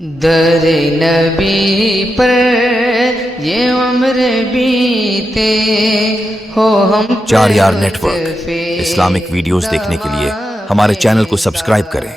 दर नबी पर ये उम्र बीते हो हम 4 यार नेटवर्क इस्लामिक वीडियोस देखने के लिए हमारे चैनल को सब्सक्राइब करें।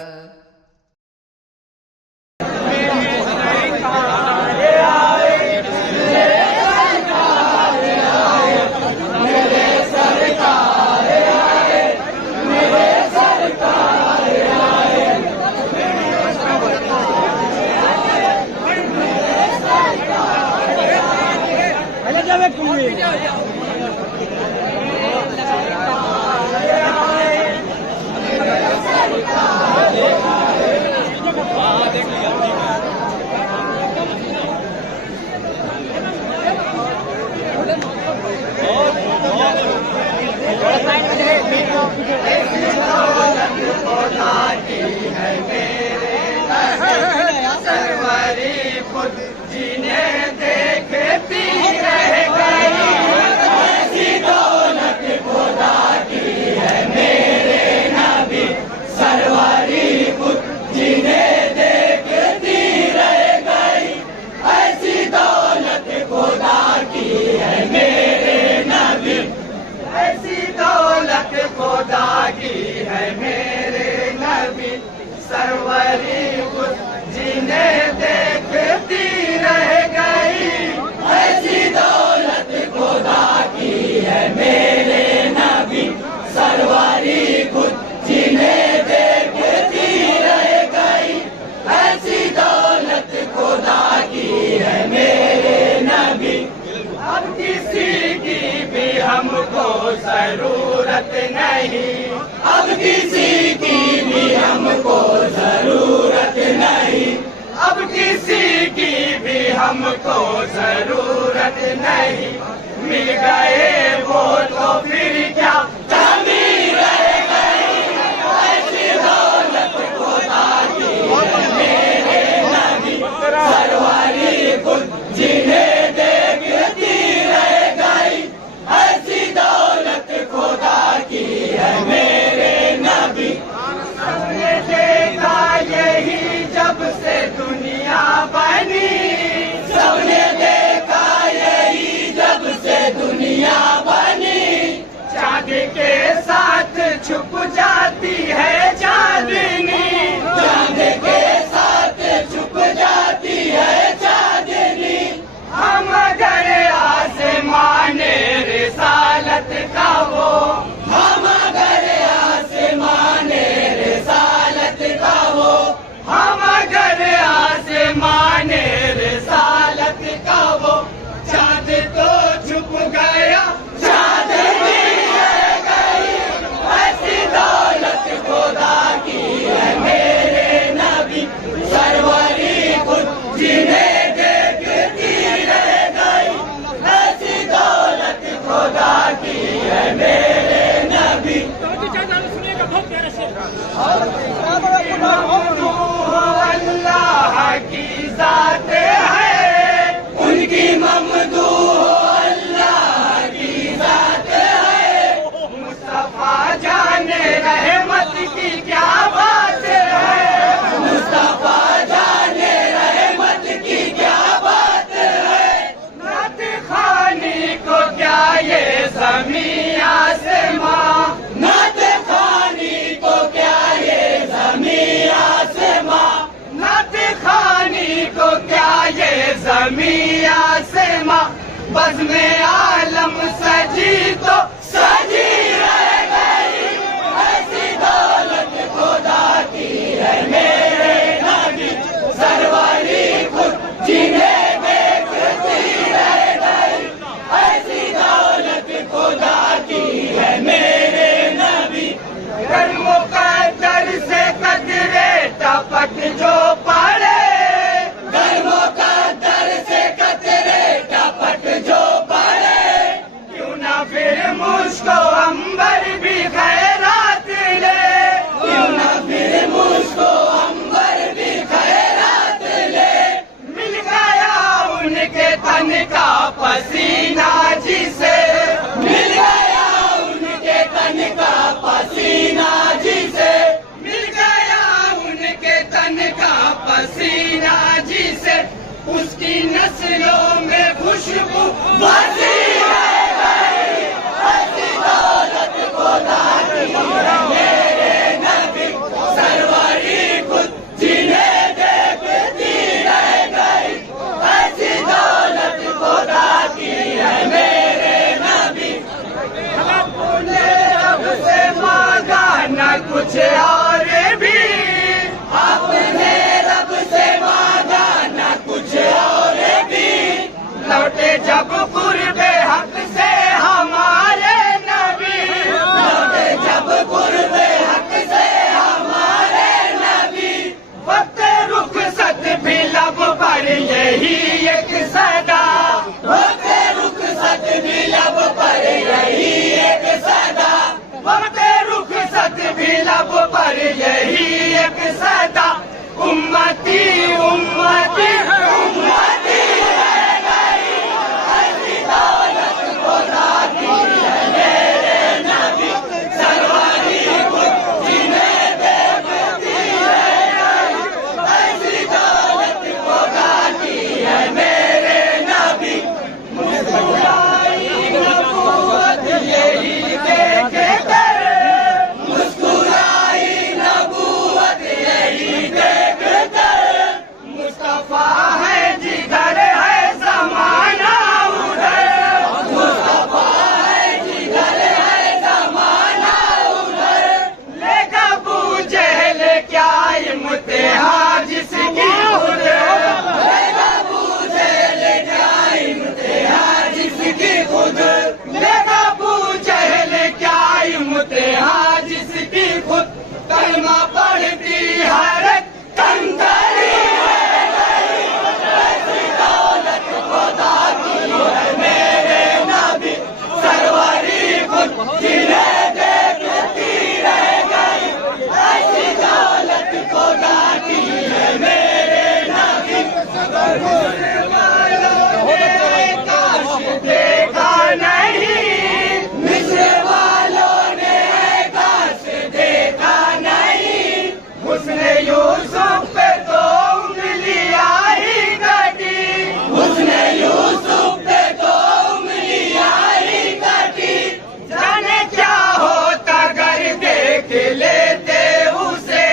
जरूरत नहीं, अब किसी की भी हमको जरूरत नहीं, अब किसी की भी हमको जरूरत नहीं। मिल गए वो तो फिर क्या कमी रह गई, ऐसी दौलत खुदा की है मेरे नबी सरवारी खुद जिन्हें देखती रह गई, ऐसी दौलत खुदा की है मेरे नबी। हमने देखा यही जब से दुनिया बनी, सबने देखा यही जब से दुनिया बनी। चाँद के साथ छुप जाती है चांदनी, चाँद के साथ छुप जाती है चांदनी। हम अगर आसमाने रिसालत का वो, हम अगर आसमाने रिसालत का वो, हम अगर आसमाने रिसालत का वो। चाँद तो छुप गया चांदनी रह गई, ऐसी दौलत खुदा की है मेरे नबी सरवरी खुद जिन्हें देखती रह गई, ऐसी दौलत खुदा की है मेरे नबी। अल्लाह की जात है, उनकी ममदूह अल्लाह की जात है। मुस्तफा जाने रहमत की क्या बात है, मुस्तफा जाने रहमत की क्या बात है। नात खानी को क्या ये ज़मीं आसमां, नात खानी को क्या ये ज़मीं आसमां, नात खानी को क्या ये ज़मीं आसमां। बज़्म-ए आलम सजी तो सजी रह गई, ऐसी दौलत खुदा की है मेरे नबी सरवरी खुद जिन्हें देखती रह गई, ऐसी दौलत खुदा की है मेरे नबी। कर मुक़द्दर से कतरे टपक जो पड़े, कर मुक़द्दर से कतरे टपक जो पड़े। क्यों ना फिर मुझको अंबर भी खैरात ले, क्यों ना फिर मुझको अंबर भी खैरात ले। मिल गया उनके तन का पसीना जिसे, मिल गया उनके तन का पसीना जिसे, मिल गया उनके तन का पसीना उसकी नस्लों में खुशबू बसी रह गई। ऐसी दौलत खुदा की है मेरे नबी सरवरी खुद जिन्हें देखती रह गई। ऐसी दौलत खुदा की है मेरे नबी। अपने रब से मांगा न कुछ और भी, अपने रब से मांगा न कुछ और भी। लौटे जब कुर्बे हक से हमारे नबी, लौटे जब कुर्बे हक से हमारे नबी। वक्त रुखसत भी लब पर यही एक सदा, वक्त रुखसत भी लब पर यही एक सदा, वक्त रुखसत भी लब पर यही एक सदा। उम्मती उम्मती उम्मती रह गई। ऐसी दौलत खुदा की है मेरे नबी सरवरी खुद जिन्हें देखती रह गई। ऐसी दौलत खुदा की है मेरे नबी। मुस्कुराई नबूवत यही देख कर, मुस्कुराई नबूवत यही देख कर। मुस्तफा है जिधर है ज़माना उधर, मुस्तफा है जिधर है ज़माना उधर। लेगा अबू जहल क्या इम्तिहान जिसकी खुद, लेगा अबू जहल क्या इम्तिहान जिसकी खुद, लेगा अबू जहल क्या इम्तिहान जिसकी खुद। कलमा पढ़ती हर कंकरी रह गई। ऐसी दौलत खुदा की है मेरे नबी सरवरी खुद जिन्हें देखती रह गई। ऐसी दौलत खुदा की है मेरे नबी। काश देखा नहीं, मिस्र वालों ने काश देखा नहीं। उसने यूसुफ पे तो उंगलियां ही कटी, उसने यूसुफ पे तो उंगलियां ही कटी। जाने क्या होता अगर देख लेते उसे,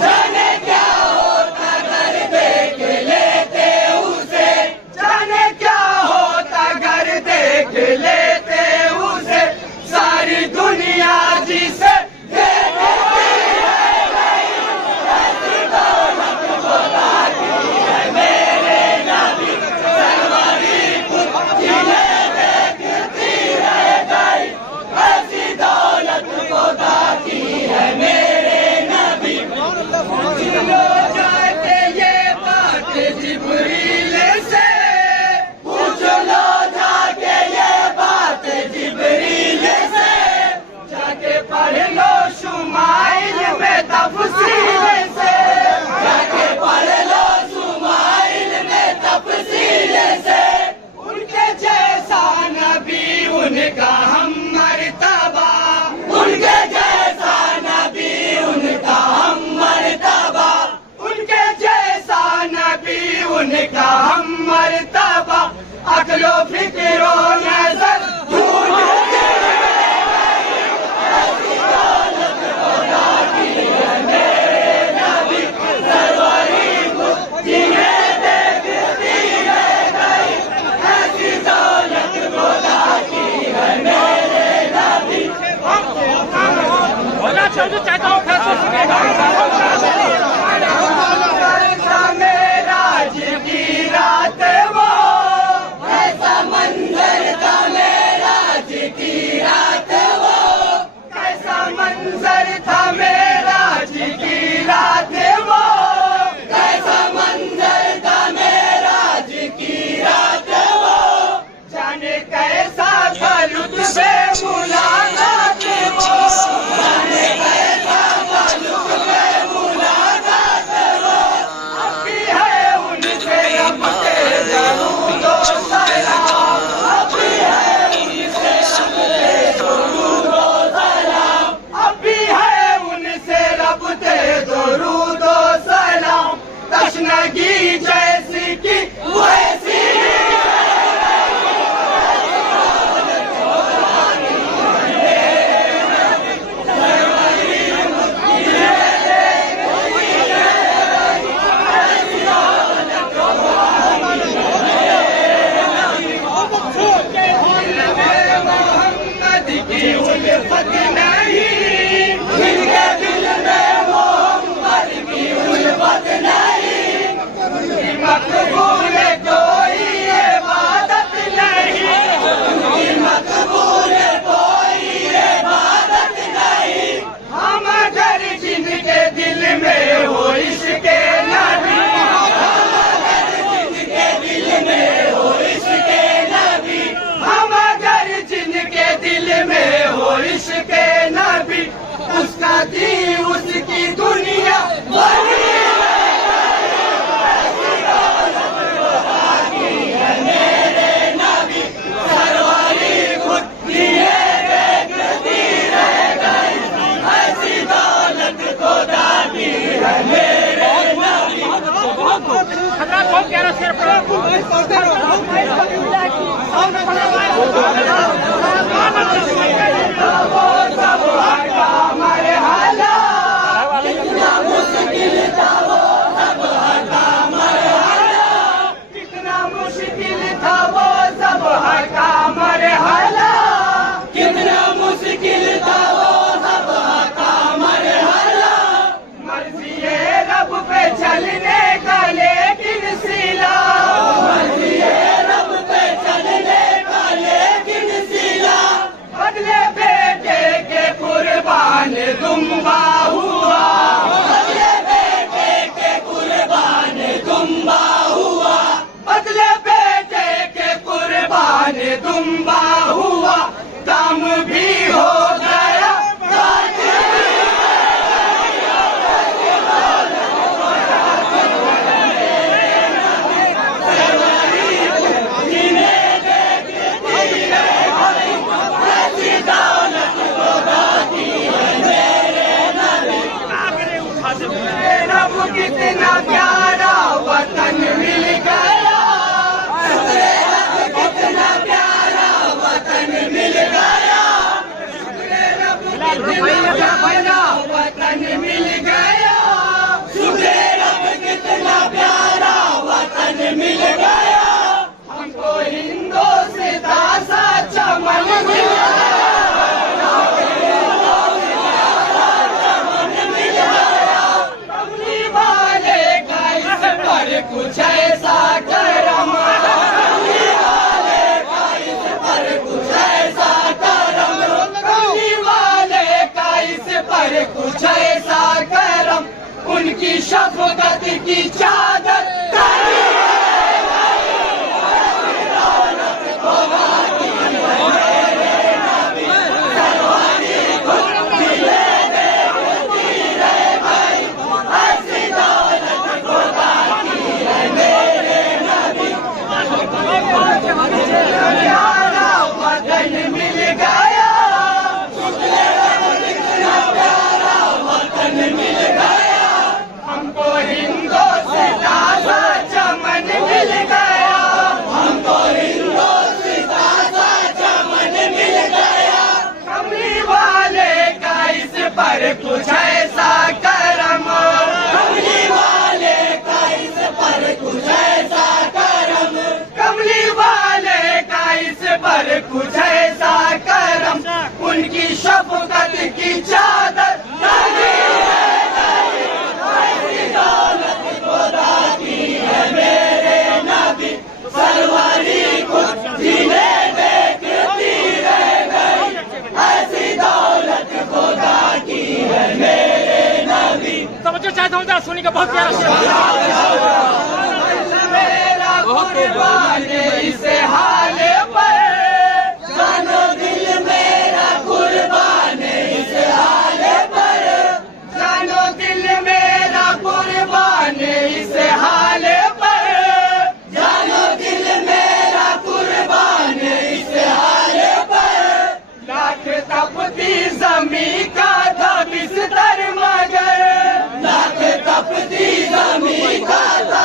जाने क्या होता अगर देख लेते उसे, जाने क्या होता अगर देख लेते उसे। सारी दुनिया जिसे देखती रह गई। ऐसी दौलत खुदा की है मेरे नबी सरवरी खुद जिन्हें देखती रह गई। ऐसी दौलत खुदा की है मेरे नबी। पूछ लो जाके ये बात जिब्रील से, पूछ लो जाके ये बात जिब्रील से। जाके पढ़ लो शुमाइल में तफसील से, जाके पढ़ लो शुमाइल में तफसील से। उनके जैसा नबी उनका हम मर्तबा, उनके जैसा नबी उनका हम मर्तबा, उनके जैसा नबी उनका हम मर्तबा। अक्लो फिक्रो नजर झूठ के रह गई। ऐसी दौलत खुदा की है मेरे नबी सरवरी खुद जिन्हें देखती रह गई। ऐसी दौलत खुदा की है मेरे नबी। मेराज की वैसी मोहम्मद की उल्फत नहीं, जिनके दिल में मोहम्मद की उल्फत नहीं, उनकी मकबूल कोई इबादत नहीं, उनकी मकबूल कोई इबादत नहीं। हम अगर जिनके दिल में हो इश्क़े नबी, हम अगर जिनके दिल में हो इश्क़े नबी, हम अगर जिनके दिल में हो इश्क़े नबी, उसका दी उसकी दुनिया बनी मेरे नबी सरवारी खुद दिए बेकती रह गई, ऐसी दौलत खुदा की है मेरे नबी। वो सब हटा मरहला, कितना मुश्किल था वो सब हटा मरहला, कितना मुश्किल था वो सब हटा मरहला, कितना मुश्किल था वो सब हटा मरहला। मर्ज़िए रब पे चलने का लेकिन सिला, मर्ज़िए रब पे चलने का लेकिन सिला, बदले बेटे के कुर्बान दुम्बा हुआ, बदले बेटे के कुर्बान दुम्बा हुआ, बदले बेटे के कुर्बान दुम्बा हुआ। काम भी हो गया, काज भी रब कितना प्यारा वतन मिल गया, कितना प्यारा वतन मिल गया, रब कितना प्यारा वतन मिल गया, शुक्र रब कितना प्यारा वतन मिल गया। हमको हिंदुस्तान सा चमन मिल गया, कुछ ऐसा करम, कमली वाले का इस पर कुछ ऐसा करम, कमली वाले का इस पर कुछ ऐसा करम, उनकी शफ़क़त की चादर तरी प्यारा वतन मिल गया, कितना प्यारा वतन मिल गया, हमको हिंदुस्तान सा चमन मिल गया, हमको हिंदुस्तान सा चमन मिल गया। कमली वाले का इस पर कुछ ऐसा करम, कमली वाले का इस पर कुछ ऐसा करम, कमली वाले का इस पर कुछ ऐसा करम, उनकी शफ़क़त की चादर तरी ऐसी दौलत खुदा की है मेरे नबी सरवारी खुद जीने देखती रह गई, ऐसी दौलत खुदा की है मेरे नबी। समझो चाहता हूँ सुनी का बहुत प्यारा मेरा कुर्बान इस हाल पर, जानो दिल मेरा कुर्बान इस हाल पर, जानो दिल मेरा कुर्बान इस हाल पर, जानो दिल मेरा कुर्बान इस हाल पर। लाख तपती ज़मी का था बिस्तर मगर, लाख तपती ज़मी का था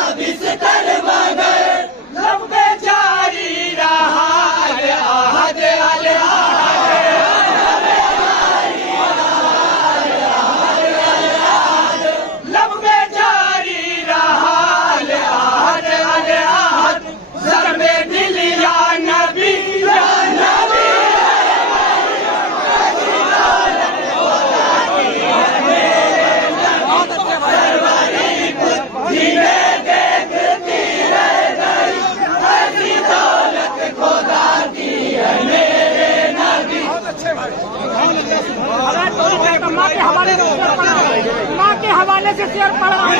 के हवाले से शेर पढ़ रहा हूँ, माँ के हवाले से शेर पढ़ रहा हूँ।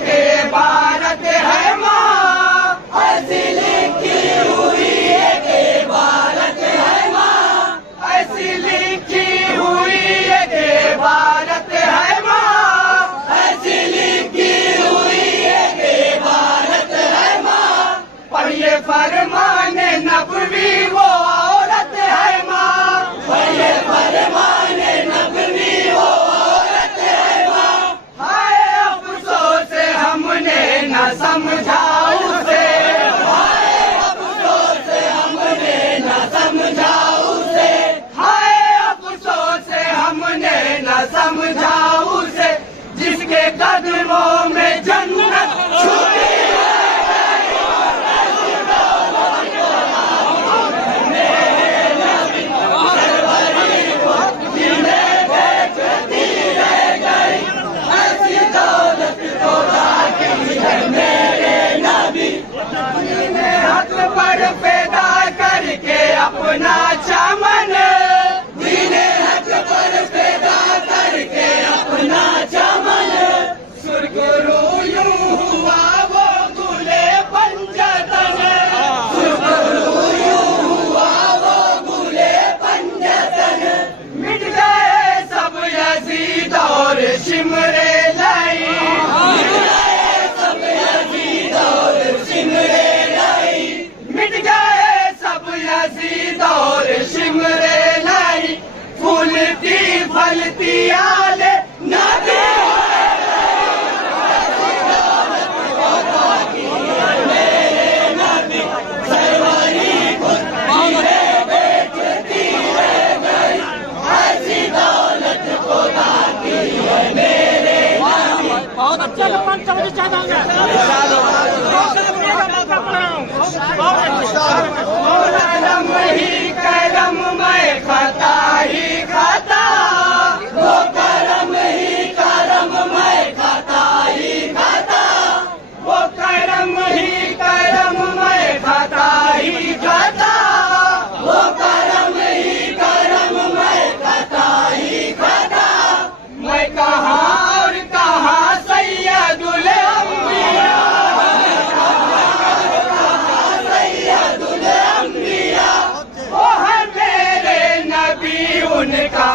के भारत है माँ, ऐसी लिखी हुई है कि भारत है माँ, ऐसी लिखी हुई है कि भारत है माँ, ऐसी लिखी हुई है कि भारत है माँ। पढ़िए फरमाने नबवी वो औरत है माँ, पढ़िए फरमाने नबवी वो औरत है माँ। हाय अफसोस हमने न समझा उसे, हाय अफसोस हमने न समझा उसे, हाय अफसोस हमने न समझा उसे, जिसके कदमों में जन्नत छुपी अपना चमन, दीने हक पर पैदा करके अपना चमन। सुरगुरु यूं हुआ वो गुले पंजतन, सुरगुरु यूं हुआ वो गुले पंजतन। मिट गए सब यजीद और शिमरे लाई, मिट गए सब यजीद और शिमरे लाई, मिट गए यजीद और शिमरे लाई। फूलती फलती आले नबी मेरे नबी, सरवरी खुद बेचती है गई, ऐसी दौलत खुदा की है मेरे नबी। बहुत अच्छे लम्बन चौधरी करम ही करम मैं खाता ही खाता, वो करम ही करम मैं खाता ही खाता, वो करम ही करम मैं खाता ही खाता, वो करम ही करम मैं खाता ही खाता। मैं कहाँ और कहाँ सैयदुल अंबिया, सैयदुल अंबिया, वो है मेरे नबी उनका